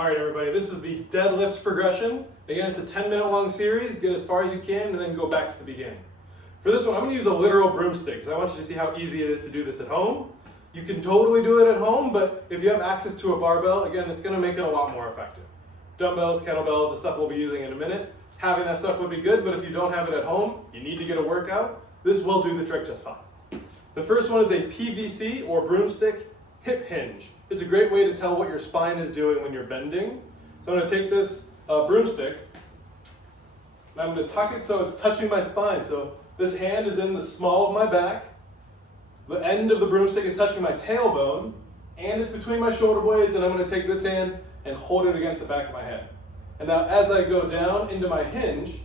All right, everybody, this is the deadlift progression. Again, it's a 10-minute long series. Get as far as you can and then go back to the beginning. For this one, I'm gonna use a literal broomstick, because I want you to see how easy it is to do this at home. You can totally do it at home, but if you have access to a barbell, again, it's gonna make it a lot more effective. Dumbbells, kettlebells, the stuff we'll be using in a minute. Having that stuff would be good, but if you don't have it at home, you need to get a workout, this will do the trick just fine. The first one is a PVC or broomstick hip hinge. It's a great way to tell what your spine is doing when you're bending. So I'm going to take this broomstick and I'm going to tuck it so it's touching my spine. So this hand is in the small of my back, the end of the broomstick is touching my tailbone, and it's between my shoulder blades, and I'm going to take this hand and hold it against the back of my head. And now as I go down into my hinge,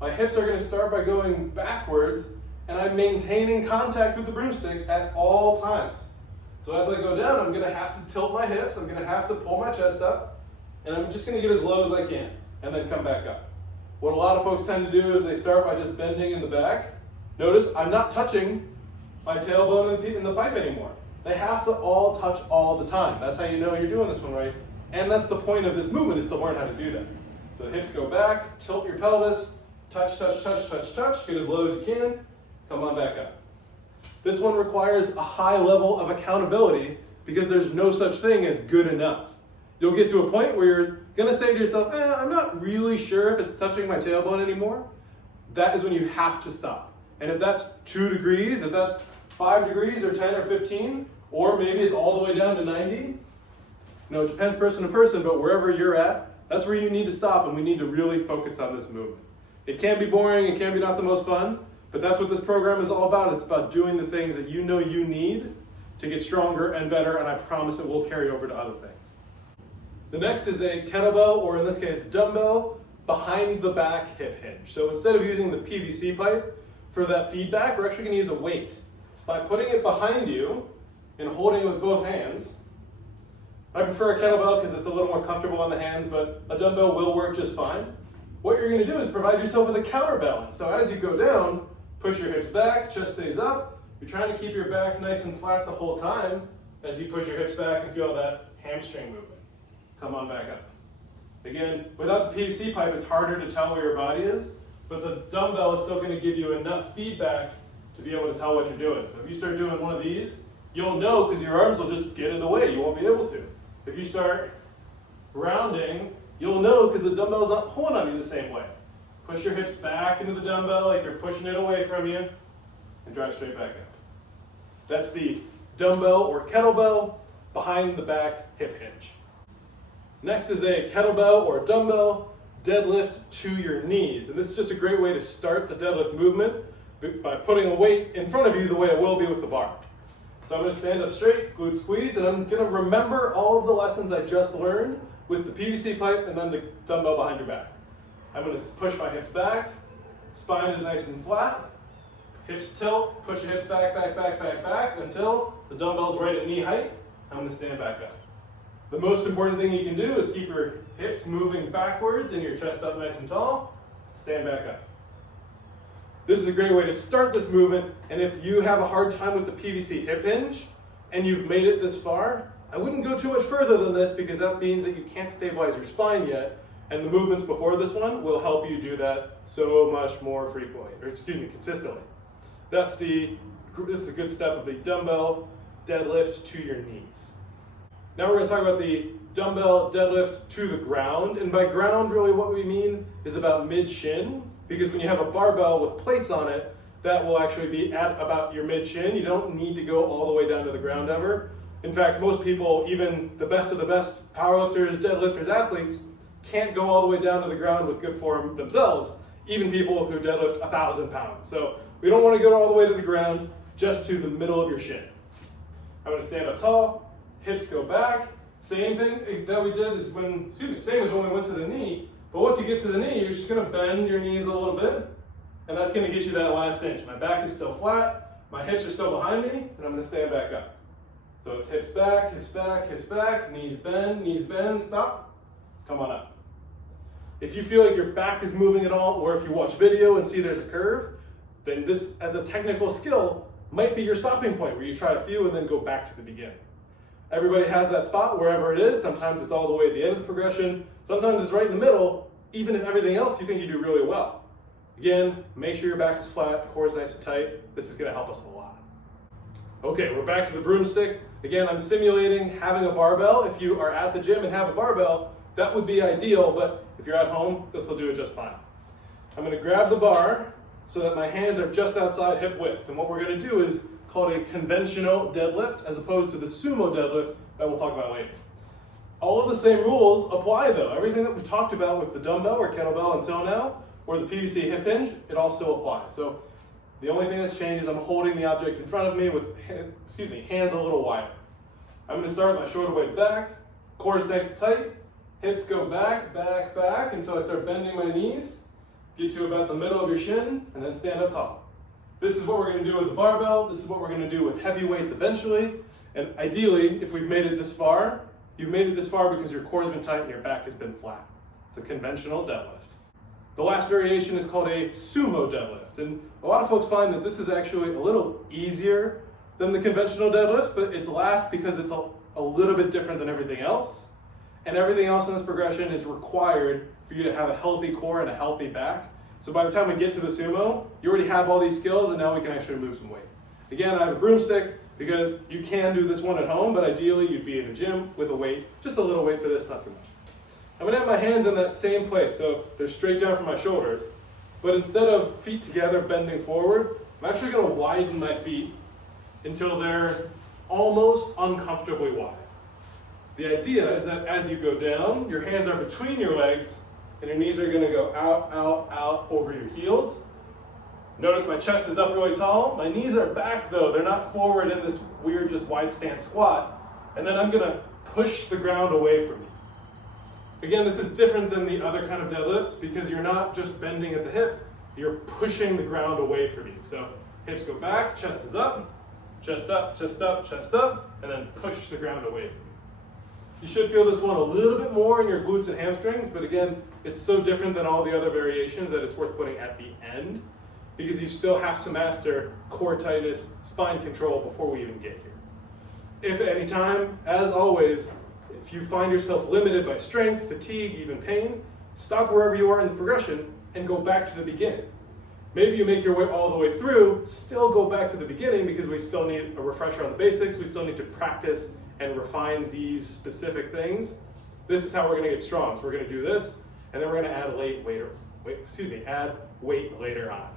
my hips are going to start by going backwards, and I'm maintaining contact with the broomstick at all times. So as I go down, I'm going to have to tilt my hips, I'm going to have to pull my chest up, and I'm just going to get as low as I can, and then come back up. What a lot of folks tend to do is they start by just bending in the back. Notice I'm not touching my tailbone in the pipe anymore. They have to all touch all the time. That's how you know you're doing this one right. And that's the point of this movement, is to learn how to do that. So the hips go back, tilt your pelvis, touch, touch, touch, touch, touch, get as low as you can, come on back up. This one requires a high level of accountability because there's no such thing as good enough. You'll get to a point where you're gonna say to yourself, I'm not really sure if it's touching my tailbone anymore. That is when you have to stop. And if that's 2 degrees, if that's 5 degrees or 10 or 15, or maybe it's all the way down to 90, it depends person to person, but wherever you're at, that's where you need to stop, and we need to really focus on this movement. It can be boring, it can be not the most fun, but that's what this program is all about. It's about doing the things that you know you need to get stronger and better, and I promise it will carry over to other things. The next is a kettlebell, or in this case, dumbbell, behind the back hip hinge. So instead of using the PVC pipe for that feedback, we're actually gonna use a weight. By putting it behind you and holding it with both hands, I prefer a kettlebell because it's a little more comfortable on the hands, but a dumbbell will work just fine. What you're gonna do is provide yourself with a counterbalance. So as you go down, push your hips back, chest stays up. You're trying to keep your back nice and flat the whole time as you push your hips back and feel that hamstring movement. Come on back up. Again, without the PVC pipe, it's harder to tell where your body is, but the dumbbell is still gonna give you enough feedback to be able to tell what you're doing. So if you start doing one of these, you'll know because your arms will just get in the way. You won't be able to. If you start rounding, you'll know because the dumbbell's not pulling on you the same way. Push your hips back into the dumbbell like you're pushing it away from you, and drive straight back up. That's the dumbbell or kettlebell behind the back hip hinge. Next is a kettlebell or dumbbell deadlift to your knees. And this is just a great way to start the deadlift movement by putting a weight in front of you the way it will be with the bar. So I'm going to stand up straight, glute squeeze, and I'm going to remember all of the lessons I just learned with the PVC pipe and then the dumbbell behind your back. I'm going to push my hips back, spine is nice and flat, hips tilt, push your hips back, back, back, back, back until the dumbbell's right at knee height. I'm going to stand back up. The most important thing you can do is keep your hips moving backwards and your chest up nice and tall. Stand back up. This is a great way to start this movement, and if you have a hard time with the PVC hip hinge and you've made it this far, I wouldn't go too much further than this because that means that you can't stabilize your spine yet, and the movements before this one will help you do that so much more frequently, consistently. This is a good step of the dumbbell deadlift to your knees. Now we're going to talk about the dumbbell deadlift to the ground, and by ground really what we mean is about mid-shin, because when you have a barbell with plates on it, that will actually be at about your mid-shin. You don't need to go all the way down to the ground ever. In fact, most people, even the best of the best powerlifters, deadlifters, athletes, can't go all the way down to the ground with good form themselves, even people who deadlift 1,000 pounds. So we don't want to go all the way to the ground, just to the middle of your shin. I'm going to stand up tall, hips go back. Same thing that we did is same as when we went to the knee. But once you get to the knee, you're just going to bend your knees a little bit, and that's going to get you that last inch. My back is still flat, my hips are still behind me, and I'm going to stand back up. So it's hips back, hips back, hips back, knees bend, stop, come on up. If you feel like your back is moving at all, or if you watch video and see there's a curve, then this, as a technical skill, might be your stopping point where you try a few and then go back to the beginning. Everybody has that spot wherever it is. Sometimes it's all the way at the end of the progression. Sometimes it's right in the middle, even if everything else you think you do really well. Again, make sure your back is flat, core is nice and tight. This is gonna help us a lot. Okay, we're back to the broomstick. Again, I'm simulating having a barbell. If you are at the gym and have a barbell, that would be ideal, but if you're at home, this will do it just fine. I'm gonna grab the bar so that my hands are just outside hip width. And what we're gonna do is called a conventional deadlift as opposed to the sumo deadlift that we'll talk about later. All of the same rules apply though. Everything that we've talked about with the dumbbell or kettlebell until now, or the PVC hip hinge, it all still applies. So the only thing that's changed is I'm holding the object in front of me with hands a little wider. I'm gonna start my shoulder blades back, core is nice and tight, hips go back, back, back until I start bending my knees, get to about the middle of your shin, and then stand up tall. This is what we're gonna do with the barbell, this is what we're gonna do with heavy weights eventually, and ideally, if we've made it this far, you've made it this far because your core has been tight and your back has been flat. It's a conventional deadlift. The last variation is called a sumo deadlift, and a lot of folks find that this is actually a little easier than the conventional deadlift, but it's last because it's a little bit different than everything else, and everything else in this progression is required for you to have a healthy core and a healthy back. So by the time we get to the sumo, you already have all these skills and now we can actually move some weight. Again, I have a broomstick because you can do this one at home, but ideally you'd be in a gym with a weight, just a little weight for this, not too much. I'm gonna have my hands in that same place, so they're straight down from my shoulders, but instead of feet together bending forward, I'm actually gonna widen my feet until they're almost uncomfortably wide. The idea is that as you go down, your hands are between your legs and your knees are gonna go out, out, out over your heels. Notice my chest is up really tall. My knees are back though. They're not forward in this weird just wide stance squat. And then I'm gonna push the ground away from you. Again, this is different than the other kind of deadlift because you're not just bending at the hip, you're pushing the ground away from you. So hips go back, chest is up, chest up, chest up, chest up, and then push the ground away from you. You should feel this one a little bit more in your glutes and hamstrings, but again, it's so different than all the other variations that it's worth putting at the end because you still have to master core tightness, spine control before we even get here. If at any time, as always, if you find yourself limited by strength, fatigue, even pain, stop wherever you are in the progression and go back to the beginning. Maybe you make your way all the way through, still go back to the beginning because we still need a refresher on the basics, we still need to practice and refine these specific things. This is how we're gonna get strong. So we're gonna do this, and then we're gonna add add weight later on.